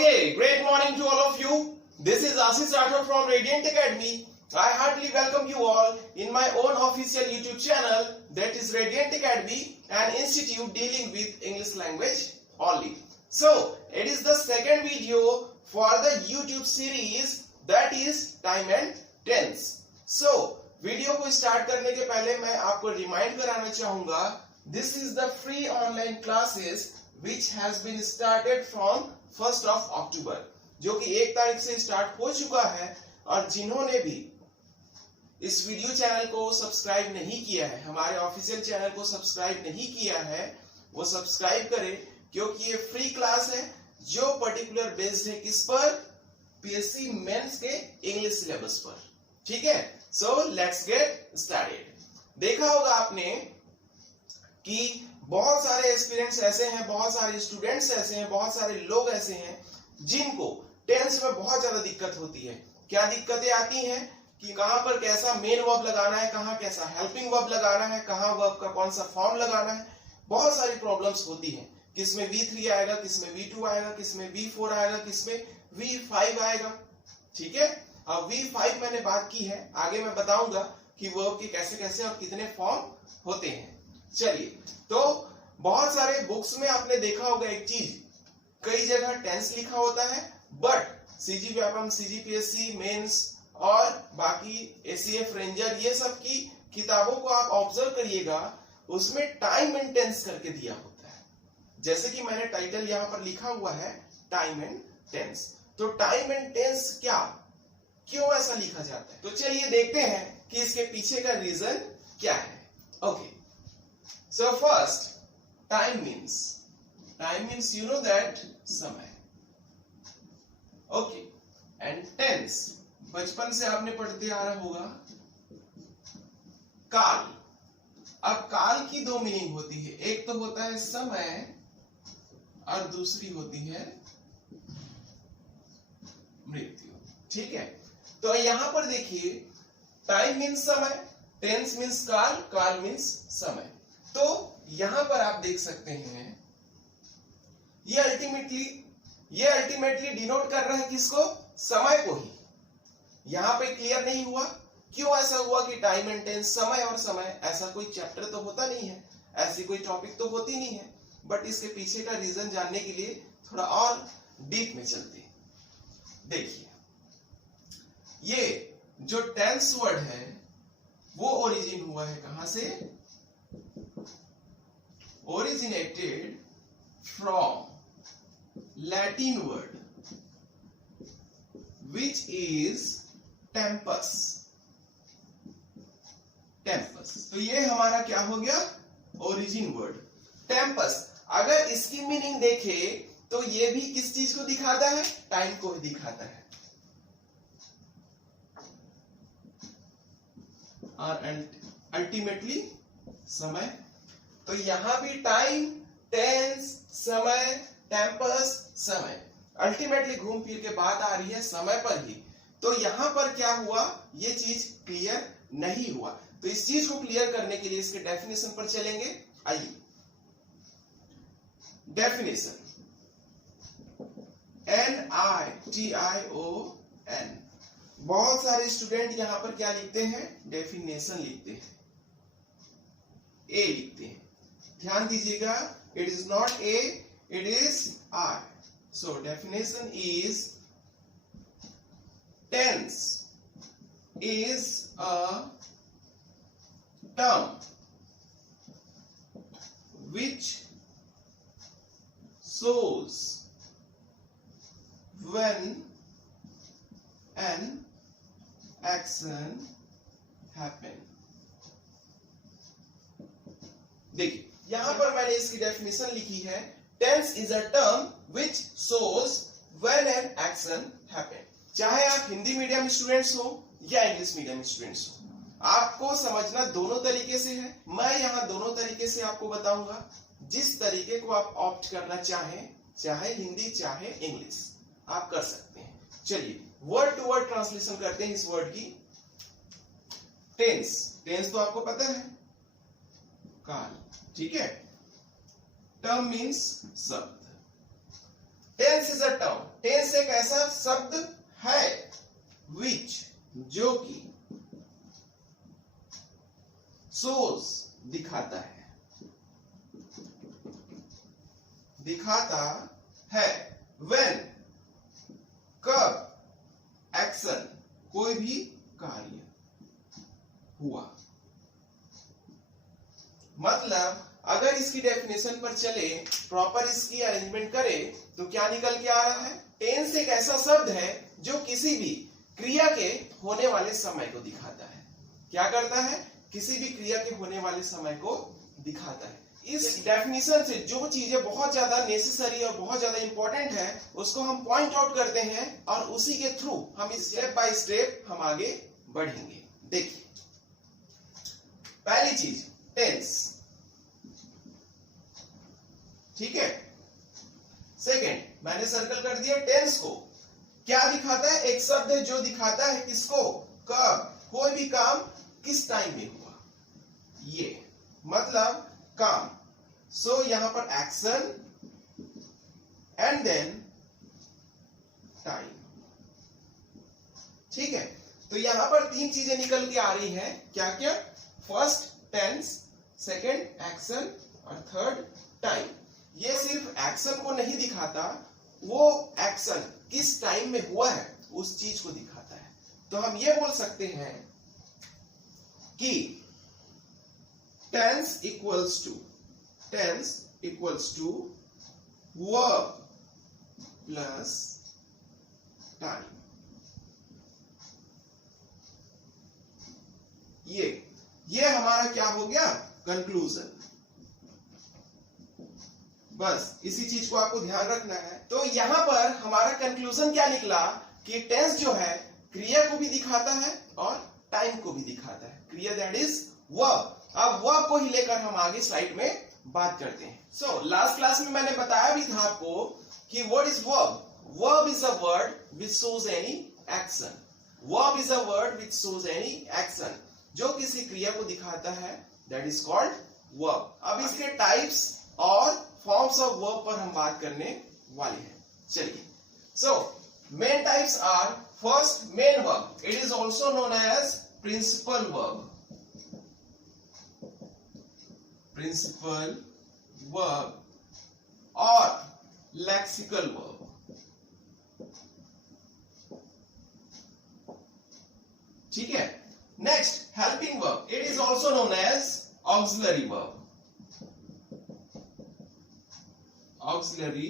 Okay, great morning to all of you. This is Ashish Rathod from Radiant Academy. I heartily welcome you all in my own official YouTube channel, that is Radiant Academy, an institute dealing with English language only. So, it is the second video for the YouTube series, that is time and tense. So, video को start करने के पहले मैं आपको remind कराना चाहूंगा, this is the free online classes which has been started from 1st of October, जो कि 1 तारीख से स्टार्ट हो चुका है। और जिन्होंने भी इस वीडियो चैनल को सब्सक्राइब नहीं किया है, हमारे ऑफिशियल चैनल को सब्सक्राइब नहीं किया है, वो सब्सक्राइब करें, क्योंकि ये फ्री क्लास है जो पर्टिकुलर बेस्ड है किस पर, पीएससी मेंस के इंग्लिश सिलेबस पर। ठीक है, सो लेट्स गेट स्टार्टेड। देखा होगा आपने कि बहुत सारे एस्पिरेंट्स ऐसे हैं, बहुत सारे स्टूडेंट्स ऐसे हैं, बहुत सारे लोग ऐसे हैं जिनको टेंस में बहुत ज्यादा दिक्कत होती है। क्या दिक्कतें आती हैं कि कहां पर कैसा मेन वर्ब लगाना है, कहां कैसा हेल्पिंग वर्ब लगाना है, कहां वर्ब का कौन सा फॉर्म लगाना है, बहुत सारी प्रॉब्लम्स होती हैं। किसमें V3 आएगा, किसमें V2 आएगा, किसमें V4 आएगा, किसमें V5 आएगा। ठीक है, अब V5 मैंने बात की है, आगे मैं बताऊंगा कि वर्ब के कैसे कैसे और कितने फॉर्म होते हैं। चलिए, तो बहुत सारे बुक्स में आपने देखा होगा एक चीज, कई जगह टेंस लिखा होता है, but CG Vyapam, CGPSC mains और बाकी एसीएफ रेंजर, ये सब की किताबों को आप ऑब्जर्व करिएगा, उसमें टाइम एंड टेंस करके दिया होता है। जैसे कि मैंने टाइटल यहां पर लिखा हुआ है, टाइम एंड टेंस। तो टाइम एंड टेंस क्या, क्यों ऐसा लिखा जाता है, तो चलिए देखते हैं कि इसके पीछे का रीजन क्या है। Okay, so first, time means you know that समय। okay, and tense बचपन से आपने पढ़ते आ रहा होगा, काल। अब काल की 2 मीनिंग होती है, एक तो होता है समय और दूसरी होती है मृत्यु। ठीक है, तो यहां पर देखिए, टाइम मीन्स समय, टेंस मीन्स काल, काल मीन्स समय। तो यहां पर आप देख सकते हैं, ये अल्टीमेटली डिनोट कर रहा है किसको, समय को ही। यहां पे क्लियर नहीं हुआ क्यों ऐसा हुआ कि टाइम एंड टेंस, समय और समय, ऐसा कोई चैप्टर तो होता नहीं है, ऐसी कोई टॉपिक तो होती नहीं है। बट इसके पीछे का रीजन जानने के लिए थोड़ा और डीप में चलते हैं। देखिए, ये जो टेंस वर्ड है वो ओरिजिन हुआ है कहां से, originated from Latin word which is tempus। तो ये हमारा क्या हो गया, ओरिजिन वर्ड टेम्पस। अगर इसकी मीनिंग देखे तो ये भी किस चीज को दिखाता है, टाइम को ही दिखाता है। और अल्टीमेटली समय। तो यहां भी टाइम, टेंस, समय, टेम्पस, समय, अल्टीमेटली घूम फिर के बात आ रही है समय पर ही। तो यहां पर क्या हुआ, ये चीज क्लियर नहीं हुआ। तो इस चीज को क्लियर करने के लिए इसके डेफिनेशन पर चलेंगे। आइए, डेफिनेशन, NITION। बहुत सारे स्टूडेंट यहां पर क्या लिखते हैं, डेफिनेशन लिखते हैं, ए लिखते हैं। ध्यान दीजिएगा, it is not A, it is I. So definition is, tense is a term which shows when an action happen। देखिए, यहां पर मैंने इसकी डेफिनेशन लिखी है, tense is a term which shows when an action happen. चाहे आप Hindi medium students हो या इंग्लिश मीडियम स्टूडेंट्स हो, आपको समझना दोनों तरीके से है। मैं यहां दोनों तरीके से आपको बताऊंगा, जिस तरीके को आप ऑप्ट करना चाहें, चाहे हिंदी चाहे इंग्लिश, आप कर सकते हैं। चलिए, वर्ड टू वर्ड ट्रांसलेशन करते हैं इस वर्ड की। टेंस तो आपको पता है, काल। ठीक है, टर्म मीन्स शब्द। Tense is a term. Tense definition पर चले, प्रॉपर इसकी अरेंजमेंट करें, तो क्या निकल के आ रहा है? टेंस एक ऐसा शब्द है जो किसी भी क्रिया के होने वाले समय को दिखाता है। क्या करता है? किसी भी क्रिया के होने वाले समय को दिखाता है। इस डेफिनेशन से जो चीजें बहुत ज्यादा नेसेसरी और बहुत ज्यादा इंपॉर्टेंट है उसको हम पॉइंट आउट करते हैं और उसी के थ्रू हम स्टेप बाय स्टेप हम आगे बढ़ेंगे। देखिए, पहली चीज टेंस, ठीक है। सेकंड, मैंने सर्कल कर दिया टेंस को। क्या दिखाता है? एक शब्द है जो दिखाता है किसको? कब, कोई भी काम किस टाइम में हुआ, ये मतलब काम। सो यहां पर एक्शन एंड देन टाइम, ठीक है। तो यहां पर तीन चीजें निकल के आ रही है। क्या क्या? फर्स्ट टेंस, सेकंड एक्शन और थर्ड टाइम। ये सिर्फ एक्शन को नहीं दिखाता, वो एक्शन किस टाइम में हुआ है उस चीज को दिखाता है। तो हम ये बोल सकते हैं कि tense equals to verb plus time. ये हमारा क्या हो गया? कंक्लूजन। बस इसी चीज को आपको ध्यान रखना है। तो यहां पर हमारा कंक्लूजन क्या निकला कि टेंस जो है क्रिया को भी दिखाता है और टाइम को भी दिखाता है। क्रिया दैट इज वर्ब। अब वर्ब को ही लेकर हम आगे स्लाइड में बात करते हैं। सो लास्ट क्लास में मैंने बताया भी था आपको कि what is verb? Verb is a word which shows any action. Verb is a word which shows any action, जो किसी क्रिया को दिखाता है, दैट इज कॉल्ड वर्ब। अब इसके टाइप्स और फॉर्म्स ऑफ वर्ब पर हम बात करने वाले हैं। चलिए, so main types are, first main verb, it is also known as principal verb. Principal verb और लेक्सिकल वर्ब। ठीक है। Next, helping verb, it is also known as auxiliary verb. Auxiliary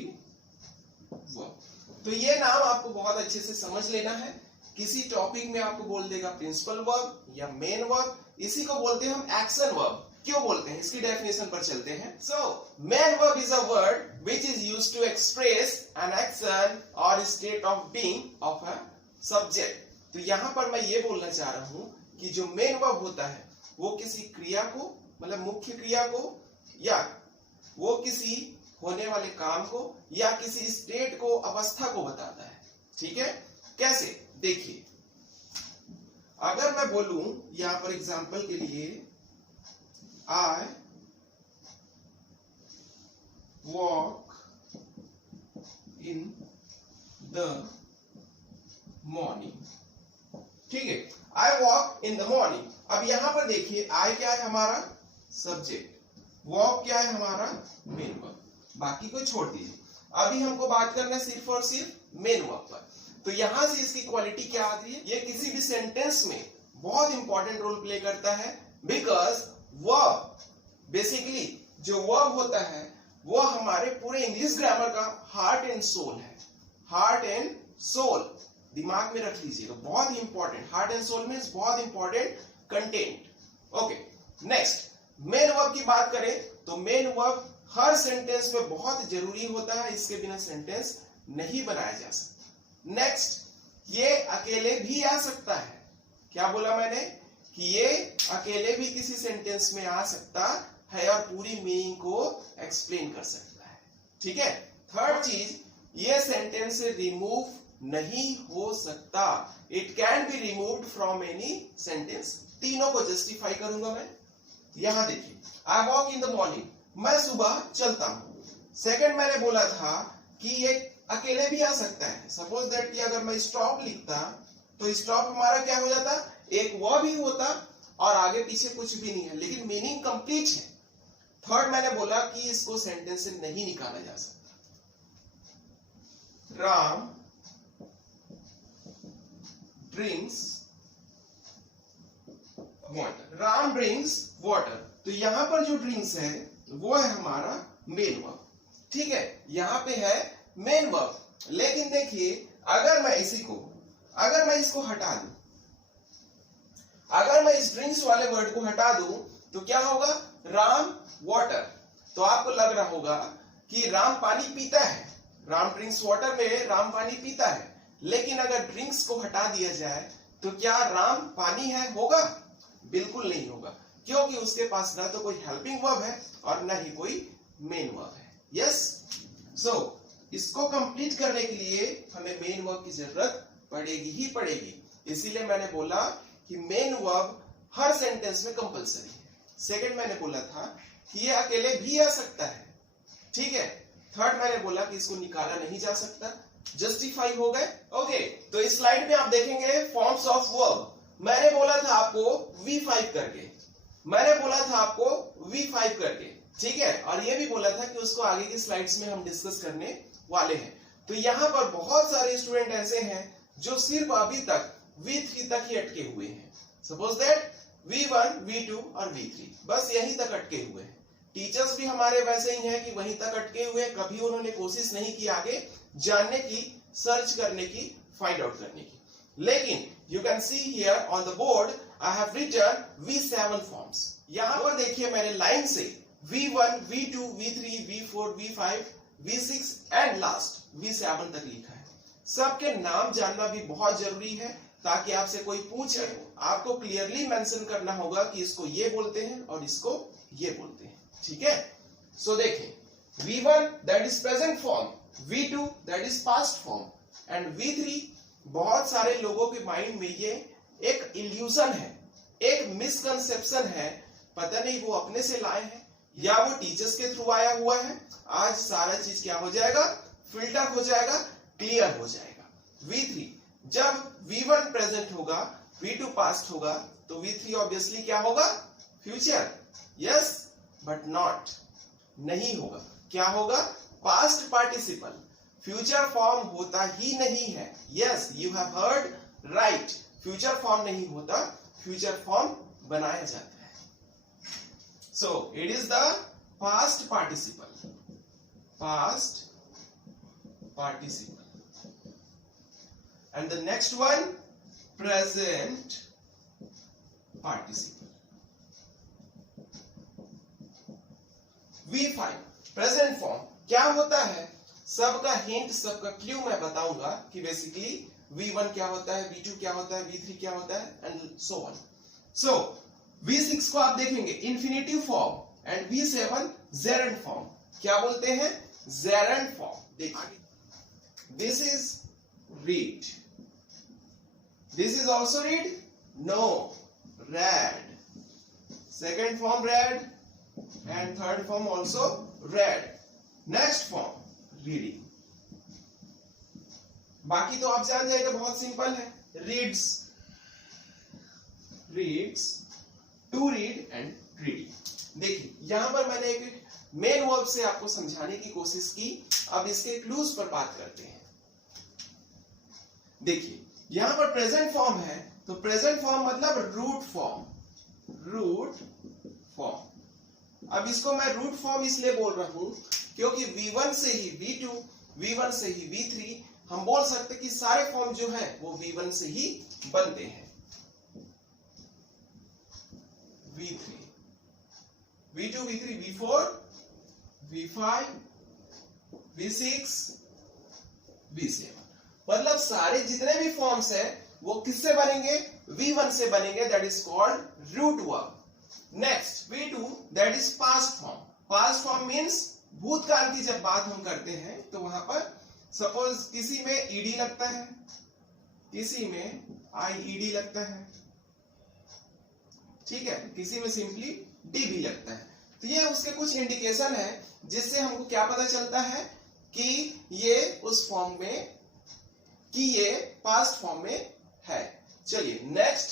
verb. तो ये नाम आपको बहुत अच्छे से समझ लेना है। किसी टॉपिक में आपको बोल देगा प्रिंसिपल वर्ब या मेन वर्ब, इसी को बोलते हैं हम एक्शन वर्ब। क्यों बोलते हैं, इसकी डेफिनेशन पर चलते हैं। So main verb is a word which is used to express an action और state of being of a subject. तो यहां पर मैं ये बोलना चाह रहा हूं कि जो मेन वर्ब होता है वो किसी क्रिया को, मतलब मुख्य क्रिया को, या वो किसी होने वाले काम को या किसी स्टेट को, अवस्था को बताता है। ठीक है। कैसे? देखिए, अगर मैं बोलूं यहां पर एग्जांपल के लिए, I walk in the morning, ठीक है। I walk in the morning। अब यहां पर देखिए, I क्या है? हमारा सब्जेक्ट, walk क्या है? हमारा मेन वर्ब। बाकी को छोड़ दीजिए, अभी हमको बात करना है सिर्फ और सिर्फ मेन वर्ब पर। तो यहां से इसकी क्वालिटी क्या आती है? ये किसी भी सेंटेंस में बहुत इंपॉर्टेंट रोल प्ले करता है, बिकॉज वर्ब, बेसिकली जो वर्ब होता है वो हमारे पूरे इंग्लिश ग्रामर का हार्ट एंड सोल है। हार्ट एंड सोल दिमाग में रख लीजिएगा, बहुत ही important. Heart and soul means बहुत important content. Okay, next main verb की बात करें तो मेन वर्ब हर सेंटेंस में बहुत जरूरी होता है, इसके बिना सेंटेंस नहीं बनाया जा सकता। नेक्स्ट, ये अकेले भी आ सकता है। क्या बोला मैंने? कि ये अकेले भी किसी सेंटेंस में आ सकता है और पूरी मीनिंग को एक्सप्लेन कर सकता है। ठीक है। थर्ड चीज, ये सेंटेंस से रिमूव नहीं हो सकता। It can be removed from any sentence. तीनों को जस्टिफाई करूंगा मैं। यहां देखिए, I walk in the morning, मैं सुबह चलता हूं। सेकंड, मैंने बोला था कि ये अकेले भी आ सकता है। सपोज दैट कि अगर मैं स्टॉप लिखता तो स्टॉप हमारा क्या हो जाता? एक वर्ब ही होता और आगे पीछे कुछ भी नहीं है, लेकिन मीनिंग कंप्लीट है। थर्ड, मैंने बोला कि इसको सेंटेंस से नहीं निकाला जा सकता। Ram drinks water. Ram drinks water. तो यहां पर जो ड्रिंक्स है वो है हमारा मेन वर्ब। ठीक है, यहां पे है मेन वर्ब। लेकिन देखिए, अगर मैं इसको हटा दूं, अगर मैं इस ड्रिंक्स वाले वर्ड को हटा दूं तो क्या होगा? राम वाटर। तो आपको लग रहा होगा कि राम पानी पीता है, राम ड्रिंक्स वाटर में राम पानी पीता है। लेकिन अगर ड्रिंक्स को हटा दिया जाए तो क्या राम पानी है? होगा? बिल्कुल नहीं होगा, क्योंकि उसके पास ना तो कोई हेल्पिंग वर्ब है और ना ही कोई मेन वर्ब है। यस, सो इसको कंप्लीट करने के लिए हमें मेन वर्ब की जरूरत पड़ेगी ही पड़ेगी। इसीलिए मैंने बोला कि मेन वर्ब हर सेंटेंस में कंपलसरी है। सेकंड मैंने बोला था कि ये अकेले भी आ सकता है। ठीक है, थर्ड मैंने बोला कि इसको निकाला नहीं जा सकता। जस्टिफाई हो गए? ओके, तो इस स्लाइड में आप देखेंगे फॉर्म्स ऑफ वर्ब। मैंने बोला था आपको V5 करके, ठीक है, और ये भी बोला था कि उसको आगे की स्लाइड्स में हम डिस्कस करने वाले हैं। तो यहाँ पर बहुत सारे स्टूडेंट ऐसे हैं जो सिर्फ अभी तक V3 तक ही अटके हुए हैं। सपोज दैट V1, V2 और V3 बस यहीं तक अटके हुए हैं। टीचर्स भी हमारे वैसे ही हैं कि वहीं तक अटके हुए हैं, कभी उन्होंने कोशिश नहीं की आगे जानने की, सर्च करने की, फाइंड आउट करने की। लेकिन you can see here on the board I have written V7 forms. यहां पर देखिए मैंने लाइन से V1, V2, V3, V4, V5, V6 and last V7 तक लिखा है। सबके नाम जानना भी बहुत जरूरी है, ताकि आपसे कोई पूछे आपको क्लियरली मेंशन करना होगा कि इसको ये बोलते हैं और इसको ये बोलते हैं। ठीक है, सो देखें, V1 that is present form, V2 that is past form and V3 बहुत सारे लोगों के माइंड में ये एक इल्यूजन है, एक मिसकंसेप्शन है। पता नहीं वो अपने से लाए हैं या वो टीचर्स के थ्रू आया हुआ है। आज सारा चीज क्या हो जाएगा? फिल्टर हो जाएगा, क्लियर हो जाएगा। V3 जब V1 प्रेजेंट होगा, V2 पास्ट होगा, तो V3 ऑब्वियसली क्या होगा? फ्यूचर। यस, बट नॉट, नहीं होगा। क्या होगा? Past participle. फ्यूचर फॉर्म होता ही नहीं है। Yes, you have heard right, future form नहीं होता, फ्यूचर फॉर्म बनाया जाता है। So it is the past participle, past participle. And the next one, present participle. V5 present form क्या होता है? सबका हिंट, सबका क्लू मैं बताऊंगा कि बेसिकली V1 क्या होता है, V2 क्या होता है, V3 क्या होता है and so on. So V6 को आप देखेंगे infinitive form and V7 gerund form. क्या बोलते हैं? Gerund form. देखिए, this is read. This is also read? No, read. Second form read and third form also read. Next form reading. बाकी तो आप जान जाएगा, बहुत सिंपल है। reads, reads, to read and reading. देखिए, यहां पर मैंने एक मेन वर्ब से आपको समझाने की कोशिश की। अब इसके क्लूज पर बात करते हैं। देखिए, यहां पर प्रेजेंट फॉर्म है, तो प्रेजेंट फॉर्म मतलब रूट फॉर्म, रूट फॉर्म। अब इसको मैं रूट फॉर्म इसलिए बोल रहा हूं क्योंकि V1 से ही V2, V1 से ही V3, हम बोल सकते कि सारे फॉर्म जो है वो V1 से ही बनते हैं। V3, V2, V3, V4, V5, V6, V7, मतलब सारे जितने भी फॉर्म्स हैं वो किससे बनेंगे? V1 से बनेंगे, that is called root verb. Next V2 that is past form. Past form means भूतकाल की जब बात हम करते हैं तो वहां पर सपोज किसी में ईडी लगता है, किसी में IED लगता है, ठीक है, किसी में सिंपली डी भी लगता है। तो ये उसके कुछ इंडिकेशन है जिससे हमको क्या पता चलता है कि ये उस फॉर्म में, कि ये पास्ट फॉर्म में है। चलिए नेक्स्ट,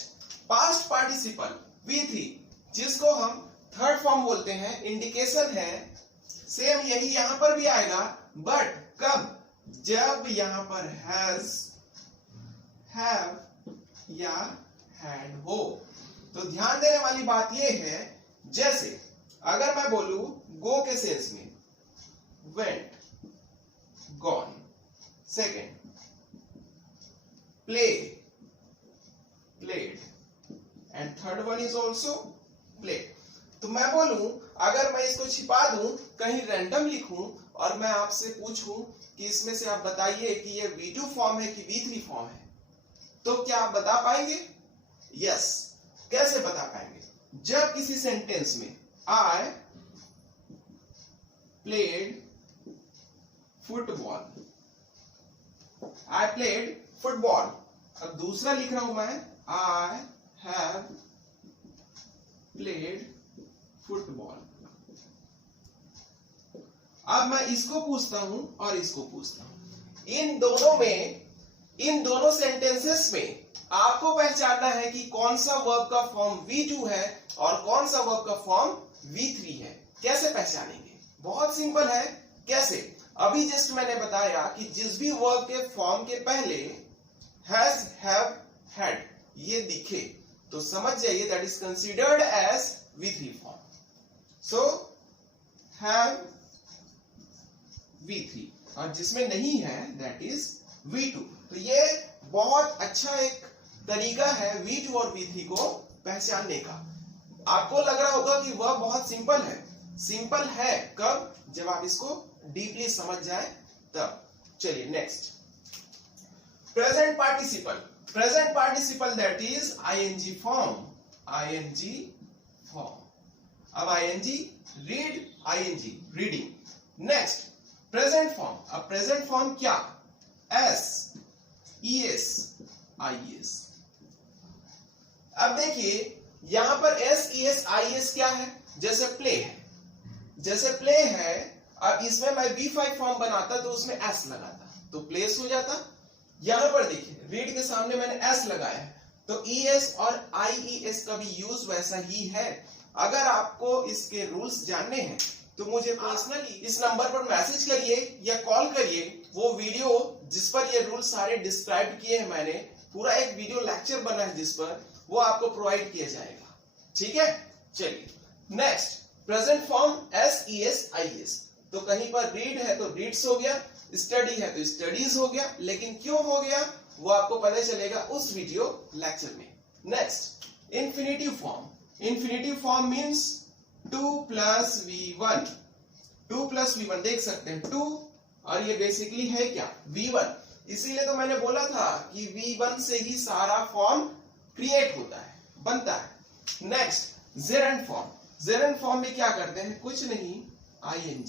पास्ट पार्टिसिपल V3 जिसको हम थर्ड फॉर्म बोलते हैं, इंडिकेशन है सेम यही यहां पर भी आएगा, बट कब? जब यहां पर हैज, हैव या हैड हो। तो ध्यान देने वाली बात यह है, जैसे अगर मैं बोलूं गो के सेंस में, went, gone. Second, play, played. And third one is also play. तो मैं बोलूं, अगर मैं इसको छिपा दूं, कहीं रैंडम लिखूं और मैं आपसे पूछूं कि इसमें से आप बताइए कि ये V2 फॉर्म है कि V3 फॉर्म है, तो क्या आप बता पाएंगे? यस। कैसे बता पाएंगे? जब किसी सेंटेंस में I played football, I played football, अब दूसरा लिख रहा हूं मैं I have played football. अब मैं इसको पूछता हूं और इसको पूछता हूं, इन दोनों सेंटेंसेस में आपको पहचानना है कि कौन सा वर्ब का फॉर्म V2 है और कौन सा वर्ब का फॉर्म V3 है। कैसे पहचानेंगे? बहुत सिंपल है। कैसे? अभी जस्ट मैंने बताया कि जिस भी वर्ब के फॉर्म के पहले हैज, हैव, हैड ये दिखे तो समझ जाइए that is considered as V3 form. So have V3 और जिसमें नहीं है दैट इज V2. तो ये बहुत अच्छा एक तरीका है V2 और V3 को पहचानने का. आपको लग रहा होगा कि वह बहुत सिंपल है. सिंपल है कब? जब आप इसको डीपली समझ जाए तब. चलिए next, present participle. Present participle that is ing form. ing form. अब ing read, ing reading. Next present form. अब प्रेजेंट फॉर्म क्या? s, es, is. अब देखिए यहां पर s, es, is क्या है? जैसे प्ले है, जैसे प्ले है. अब इसमें मैं V5 फॉर्म बनाता तो उसमें s लगाता तो प्लेस हो जाता. यहां पर देखिए रीड के सामने मैंने s लगाया है तो es और ies का भी यूज वैसा ही है. अगर आपको इसके रूल्स जानने हैं तो मुझे पर्सनली इस नंबर पर मैसेज करिए या कॉल करिए. वो वीडियो जिस पर ये रूल सारे डिस्क्राइब किए हैं मैंने, पूरा एक वीडियो लेक्चर बना है जिस पर, वो आपको प्रोवाइड किया जाएगा. ठीक है. चलिए next, present form s, es, is. तो कहीं पर रीड है तो रीड्स हो गया, स्टडी है तो स्टडीज हो गया. लेकिन क्यों हो गया वो आपको पता चलेगा उस वीडियो लेक्चर में. Next, infinitive form. Infinitive form means 2 plus v1. 2 plus v1 देख सकते हैं 2 और ये बेसिकली है क्या? v1. इसीलिए तो मैंने बोला था कि v1 से ही सारा फॉर्म क्रिएट होता है, बनता है. Next, Geraint form. Geraint form में क्या करते हैं? कुछ नहीं, ing.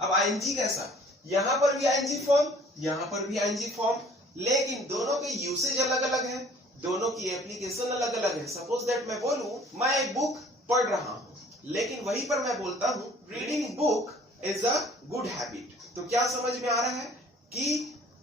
अब ing कैसा? यहां पर भी ing फॉर्म, यहां पर भी ing फॉर्म, लेकिन दोनों के यूसेज अलग अलग है, दोनों की एप्लीकेशन अलग अलग है. सपोज दैट मैं बोलूं मैं एक बुक पढ़ रहा हूं, लेकिन वहीं पर मैं बोलता हूं reading book is a good habit. तो क्या समझ में आ रहा है कि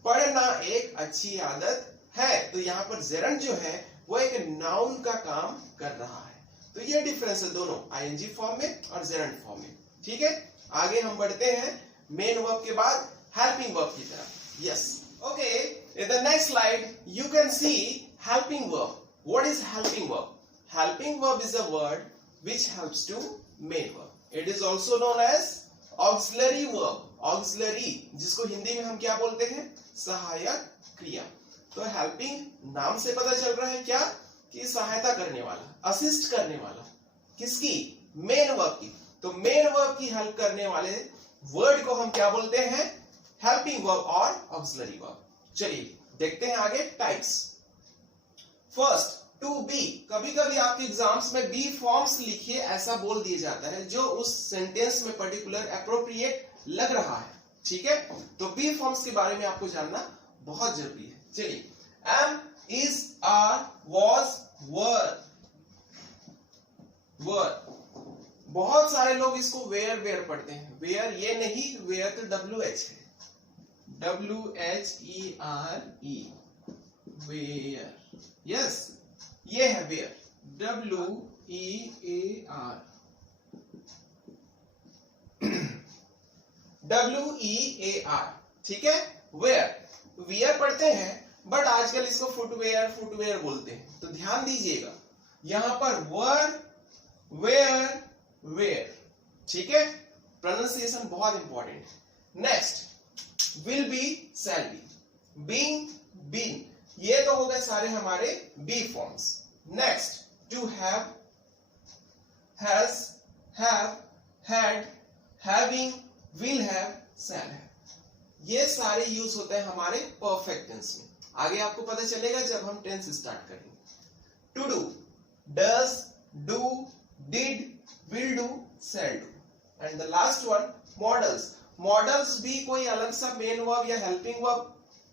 पढ़ना एक अच्छी आदत है. तो यहाँ पर जेरेंट जो है वो एक नाउन का काम कर रहा है. तो ये डिफरेंस है दोनों ing फॉर्म में और जेरेंट फॉर्म में. ठीक है. आगे हम बढ़ते हैं मेन वर्ब के बाद हेल्पिंग वर्ब की तरफ. Yes. Okay, in the next slide you can C helping verb. What is helping verb? Helping verb is a word which helps to main verb. It is also known as auxiliary verb. Auxiliary, जिसको हिंदी में हम क्या बोलते हैं? सहायक क्रिया. तो helping नाम से पता चल रहा है क्या? कि सहायता करने वाला, असिस्ट करने वाला. किसकी? मेन वर्ब की. तो मेन वर्ब की हेल्प करने वाले वर्ड को हम क्या बोलते हैं? हेल्पिंग वर्ब और ऑक्सिलरी वर्ब. चलिए देखते हैं आगे टाइप्स. First, to be. कभी कभी आपके एग्जाम्स में बी फॉर्म्स लिखिए ऐसा बोल दिया जाता है जो उस सेंटेंस में पर्टिकुलर एप्रोप्रिएट लग रहा है. ठीक है. तो बी फॉर्म्स के बारे में आपको जानना बहुत जरूरी है. चलिए, एम, इज, आर, वॉज, वर. वर बहुत सारे लोग इसको वेयर वेयर पढ़ते हैं. वेयर ये नहीं, वेयर तो WH है, WHERE, वेयर. यस, ये है वेयर, WEAR, WEAR. ठीक है. वेयर, वियर पढ़ते हैं बट आजकल इसको फुटवेयर, फुटवेयर बोलते हैं. तो ध्यान दीजिएगा यहां पर वर, वेयर, वेयर. ठीक है. प्रोनाउंसिएशन बहुत इंपॉर्टेंट है। Next will be, shall be, being, been, ये तो हो गए सारे हमारे be forms. Next to have, has, have, had, having, will have, shall have, ये सारे यूज होते हैं हमारे परफेक्ट टेंस में। आगे आपको पता चलेगा जब हम टेंस स्टार्ट करेंगे। To do, does, do, did, will do, shall do. And the last one modals. Modals भी कोई अलग सा मेन वर्ब या हेल्पिंग वर्ब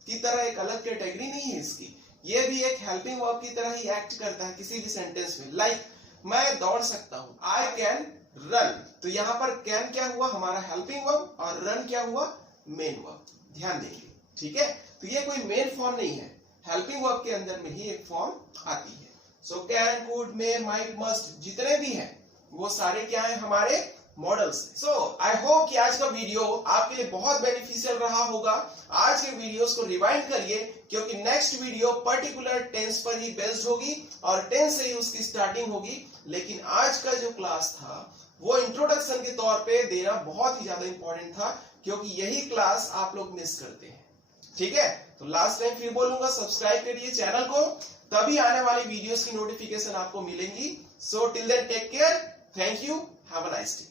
की तरह एक अलग कैटेगरी नहीं है इसकी, ये भी एक हेल्पिंग वर्ब की तरह ही एक्ट करता है किसी भी सेंटेंस में। लाइक मैं दौड़ सकता हूं, आई कैन रन, तो यहां पर कैन क्या हुआ हमारा हेल्पिंग वर्ब और रन क्या हुआ मेन वर्ब, ध्यान देंगे, ठीक है। तो ये कोई मेन फॉर्म नहीं है, हेल्पिंग वर्ब के अंदर में ही एक फॉर्म आती है। So can, could, may, might, must, जितने भी हैं वो सारे क्या है हमारे मॉडल्स। सो आई होप कि आज का वीडियो आपके लिए बहुत बेनिफिशियल रहा होगा। आज के वीडियोस को रिवाइंड करिए क्योंकि नेक्स्ट वीडियो पर्टिकुलर टेंस पर ही बेस्ड होगी और टेंस से ही उसकी स्टार्टिंग होगी। लेकिन आज का जो क्लास था वो इंट्रोडक्शन के तौर पे देना बहुत ही ज्यादा इंपॉर्टेंट था क्योंकि यही क्लास आप लोग मिस करते हैं, ठीक है। तो लास्ट टाइम फिर बोलूंगा, सब्सक्राइब करिए चैनल को, तभी आने वाली वीडियोस की नोटिफिकेशन आपको मिलेंगी। So till then take care, thank you, have a nice day.